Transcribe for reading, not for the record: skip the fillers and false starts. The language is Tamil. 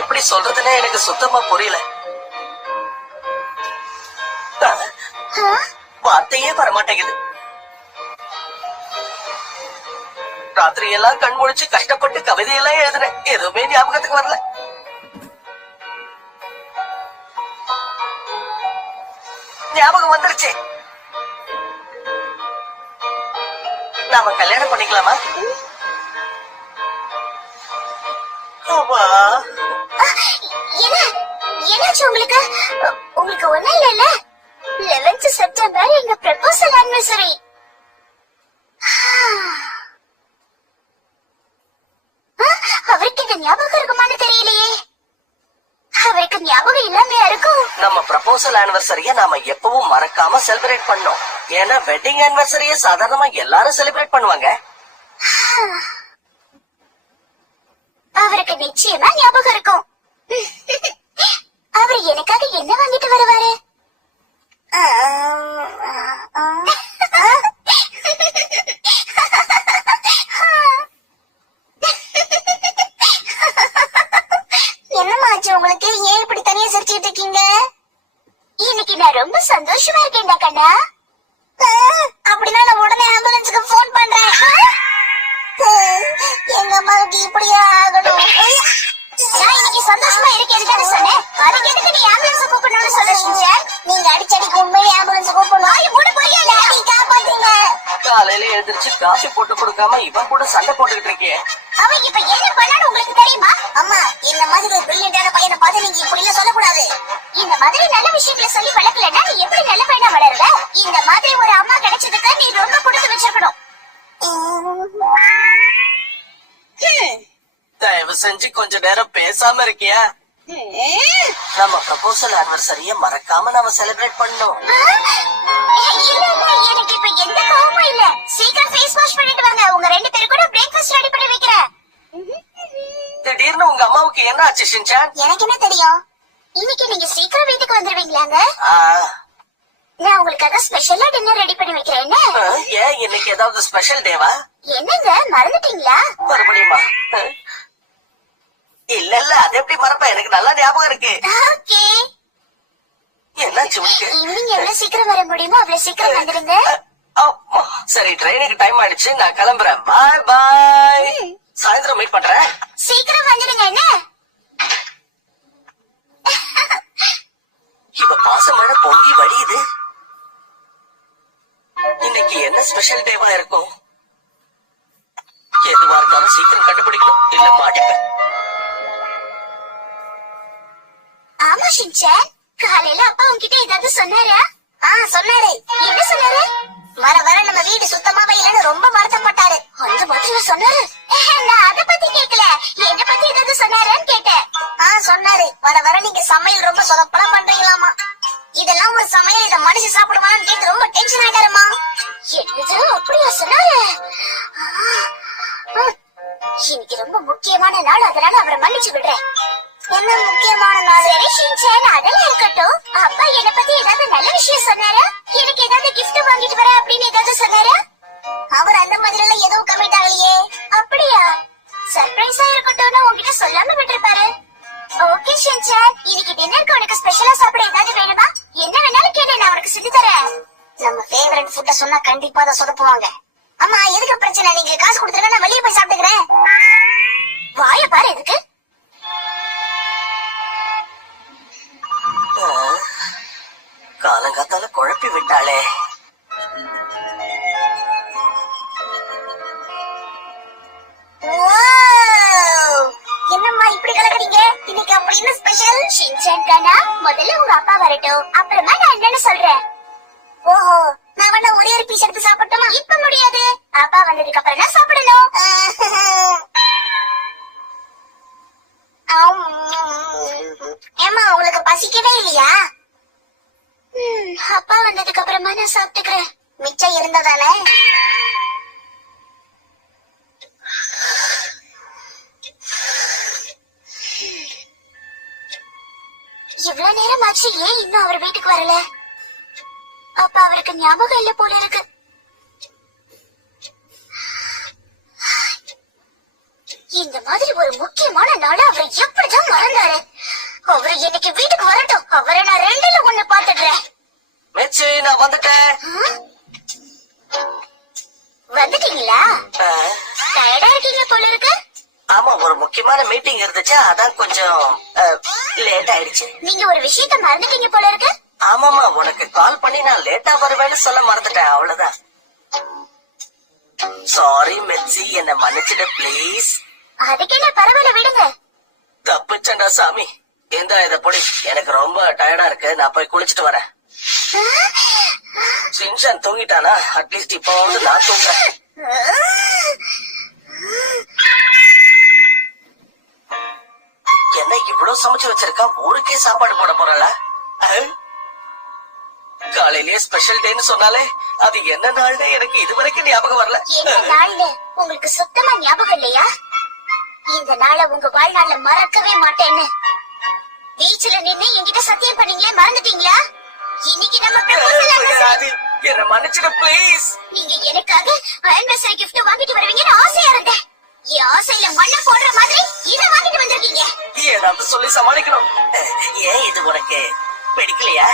எப்படி சொல்றதுன்னே எனக்கு சுத்தமா புரியல. வார்த்தையே வரமாட்டேங்குது. ராத்திரி எல்லாம் கண் முழிச்சு கஷ்டப்பட்டு கவிதையெல்லாம் எழுதுனேன். எதுவுமே ஞாபகத்துக்கு வரல. ஞாபகம் வந்துருச்சு. நாம கல்யாணம் பண்ணிக்கலாமா? என்னாச்சு உங்களுக்கு? உங்களுக்கு ஒண்ணும் இல்ல. 11th செப்டம்பர் எங்க ப்ரப்போசல் ஆனிவர்சரி. அவருக்கு இந்த ஞாபகம் இருக்குமான்னு தெரியலையே. அவருக்கு ஞாபகம் இல்லாமையா இருக்கும். நம்ம ப்ரப்போசல் ஆனிவர்சரிய நாம எப்பவும் மறக்காம செலிப்ரேட் பண்ணோம். ஏன்னா வெட்டிங் ஆனிவர்சரிய சாதாரணமா எல்லாரும் செலிப்ரேட் பண்ணுவாங்க. அவருக்கு நிச்சயமா ஞாபகம் இருக்கும். அவர் எனக்காக என்ன வாங்கிட்டு வருவாரு? என்னமாச்சு உங்களுக்கு? ஏன் இப்படி தனியா சிரிச்சுட்டு இருக்கீங்க? இன்னைக்கு நான் ரொம்ப சந்தோஷமா இருக்கேன்டா கண்ணா. அப்படின்னா நான் உடனே ஆம்புலன்ஸுக்கு போன் பண்றேன். எங்க அம்மாவுக்கு இப்படியா ஆகணும்? நான் இன்னைக்கு சந்தோஷமா இருக்கேன்னு சொன்னேன். அதுக்கு எதுக்கு நீ ஆம்புலன்ஸ் கூப்பிடணும்னு சொல்ல? நீங்க அடிச்சடிக்கு உண்மையை ஆம்புலன்ஸ் கூப்பிடணும். மூணு போய் காப்பாத்தீங்க. காலையில எழுந்திரிச்சு காஃபி போட்டு கொடுக்காம இவன் கூட சண்டை போட்டுக்கிட்டு இருக்கே. அவன் இப்ப என்ன பண்ணான்னு உங்களுக்கு தெரியுமா? அம்மா, இந்த மாதிரி ஒரு பிரில்லியன்டான பையனை பார்த்து நீங்க இப்படி எல்லாம் சொல்லக்கூடாது. இந்த மாதிரி நல்ல விஷயங்களை சொல்லி வளர்க்கலன்னா நீ எப்படி நல்ல பையனா வளருவ? இந்த மாதிரி ஒரு அம்மா கிடைச்சதுக்கு நீ ரொம்ப கொடுத்து வச்சிருக்கணும். தயவு செஞ்சு கொஞ்ச நேரம் பேசாம இருக்கியா? நம்ம ப்ரப்போசல் ஆனிவர்சரிய மறக்காம நாம செலிப்ரேட் பண்ணோம். எனக்கு இப்ப எந்த கோவமும் இல்ல. சீக்கிரம் ஃபேஸ் வாஷ் பண்ணிட்டு வாங்க. உங்க ரெண்டு பேரும் கூட பிரேக்ஃபாஸ்ட் ரெடி பண்ணி வைக்கிறேன். திடீர்னு உங்க அம்மாவுக்கு என்ன ஆச்சு ஷின்சான்? எனக்கு என்ன தெரியும்? இன்னைக்கு நீங்க சீக்கிரம் வீட்டுக்கு வந்துருவீங்களாங்க? நான் உங்களுக்காக ஸ்பெஷலா டின்னர் ரெடி பண்ணி வைக்கிறேன். ஏன் இன்னைக்கு ஏதாவது ஸ்பெஷல் டேவா? என்னங்க மறந்துட்டீங்களா? மறுபடியுமா? இல்ல இல்ல, அது எப்படி மறப்ப? எனக்கு நல்லா ஞாபகம் இருக்கு. ஓகே. என்னாச்சு உனக்கு? ஈவினிங் எவ்வளவு சீக்கிரம் வர முடியுமோ அவ்வளவு சீக்கிரம் வந்துருங்க. சரி, ட்ரெயினுக்கு டைம் ஆயிடுச்சு. நான் கிளம்புறேன். பாய் பாய். சாயந்தரம் மீட் பண்றேன். சீக்கிரம் வந்துடுங்க. என்ன இவ பாசமழை பொங்கி வழியுது. இன்னைக்கு என்ன ஸ்பெஷல் டேவா இருக்கும்? எதுவா இருந்தாலும் சீக்கிரம் கண்டுபிடிக்கணும், இல்ல மாட்டிப்பேன். ஆமா ஷின்சான், காலையில அப்பா உன்கிட்ட ஏதாவது சொன்னாரா? சொன்னாரு. என்ன சொன்னாரு? வர வர நம்ம வீடு சுத்தமாவே இல்லன்னு ரொம்ப வருத்தப்பட்டாரு. அந்த மாதிரி சொன்னாரு? நான் அத பத்தி கேக்கல. என்ன பத்தி ஏதாவது சொன்னாரான்னு கேட்டேன். சொன்னாரு. வர வர நீங்க சமையல் ரொம்ப சொதப்பலாம் பண்றீங்களாமா. இதெல்லாம் ஒரு சமையல், இத மனுஷன் சாப்பிடுவான்னு கேட்டு ரொம்ப டென்ஷன் ஆயிட்டாருமா. என்னது, அப்படியா சொன்னாரு? இன்னைக்கு ரொம்ப முக்கியமான நாள், அதனால அவரை மன்னிச்சு விடுறேன். என்ன முக்கியமான நாள்? சரி ஷின்சான், அதெல்லாம் இருக்கட்டும். அப்பா என்ன பத்தி ஏதாவது நல்ல விஷயம் சொன்னாரா? எனக்கு ஏதாவது கிஃப்ட் வாங்கிட்டு வர அப்படின்னு ஏதாவது சொன்னாரா? அவர் அந்த மாதிரி எல்லாம் எதுவும் கமிட் ஆகலையே. அப்படியா? சர்ப்ரைஸா இருக்கட்டும்னு உங்ககிட்ட சொல்லாம விட்டுருப்பாரு. ஓகே ஷின்சான், இன்னைக்கு டின்னருக்கு உனக்கு ஸ்பெஷலா சாப்பிட ஏதாவது வேணுமா? என்ன வேணாலும் கேளு, நான் உனக்கு செஞ்சு தரேன். நம்ம ஃபேவரட் ஃபுட்ட சொன்னா கண்டிப்பா அதை சொதப்புவாங்க. அம்மா, எதுக்கு பிரச்சனை? நீங்க காசு கொடுத்துருங்க, நான் வெளியே போய் சாப்பிட்டுக்கிறேன். வாய பாரு. எதுக்கு? காலங்காத்தால குழப்பி விட்டாளே. என்னம்மா இப்படி கலக்குறீங்க? இன்னைக்கு அப்படி என்ன ஸ்பெஷல்? ஷின்சான் கண்ணா, முதல்ல உங்க அப்பா வரட்டும், அப்புறமா நான் என்னன்னு சொல்றேன். ஓஹோ, நான் வேணா ஒரே ஒரு பீஸ் எடுத்து சாப்பிட்டுமா? இப்ப முடியாது. அப்பா வந்ததுக்கு அப்புறம் தான் சாப்பிடணும். ஏமா, உங்களுக்கு பசிக்கவே இல்லையா? அப்பா வந்ததுக்கு அப்புறமா நான் சாப்பிட்டுக்கிறேன். மிச்சம் இருந்ததானே? இவ்வளவு நேரம் ஆச்சு, ஏன் இன்னும் அவர் வீட்டுக்கு வரல? அப்ப அவருக்கு ஞாபகம் இல்ல போல இருக்கு. இந்த மாதிரி ஒரு முக்கியமான நாளை அவர் எப்படிதான் மறந்தாரு? அவரு இன்னைக்கு வீட்டுக்கு வரட்டும். அவரை நான் 2ல 1 பாத்துடுறேன். மெச்சி, நான் வந்துட்டேன். வந்துட்டீங்களா? டயர்டா இருக்கீங்க போல இருக்கு. ஆமா, ஒரு முக்கியமான மீட்டிங் இருந்துச்சு, அதான் கொஞ்சம் லேட் ஆயிடுச்சு. நீங்க ஒரு விஷயத்த மறந்துட்டீங்க போல இருக்கு. ஆமாமா, உனக்கு கால் பண்ணி நான் லேட்டா வருவேன்னு சொல்ல மறந்துட்டேன், அவ்வளவுதான். சாரி மெச்சி, என்ன மன்னிச்சிடு ப்ளீஸ். அதுக்கு என்ன, பரவாயில்ல விடுங்க. தப்புச்சண்டா சாமி. இத பொடி, எனக்கு ரொம்ப டயர்டா இருக்கு, நான் போய் குளிச்சிட்டு வரேன். சின்சான் தூங்கிட்டானா? அட்லீஸ்ட் இப்ப வந்து நான் தூங்குறேன். என்ன இவ்வளவு சமைச்சு வச்சிருக்கா? ஊருக்கே சாப்பாடு போட போறல? காலையிலேயே ஸ்பெஷல் டேன்னு சொன்னாலே அது என்ன நாள்னு எனக்கு இதுவரைக்கும் ஞாபகம் வரல. என்ன நாள்னு உங்களுக்கு சுத்தமா ஞாபகம் இல்லையா? இந்த நாளை உங்க வாழ்நாள்ல மறக்கவே மாட்டேன்னு பீச்ல நின்னு என்கிட்ட சத்தியம் பண்ணீங்களே, மறந்துட்டீங்களா? இன்னைக்கு நம்ம proposal anniversary. என்ன மன்னிச்சிடு ப்ளீஸ். நீங்க எனக்காக anniversary gift வாங்கிட்டு வருவீங்கன்னு ஆசையா இருந்தேன். என் ஆசையில மண்ணை போடுற மாதிரி இத வாங்கிட்டு வந்திருக்கீங்க. ஏதாவது சொல்லி சமாளிக்கணும். ஏன் இது உனக்கு பிடிக்கலையா?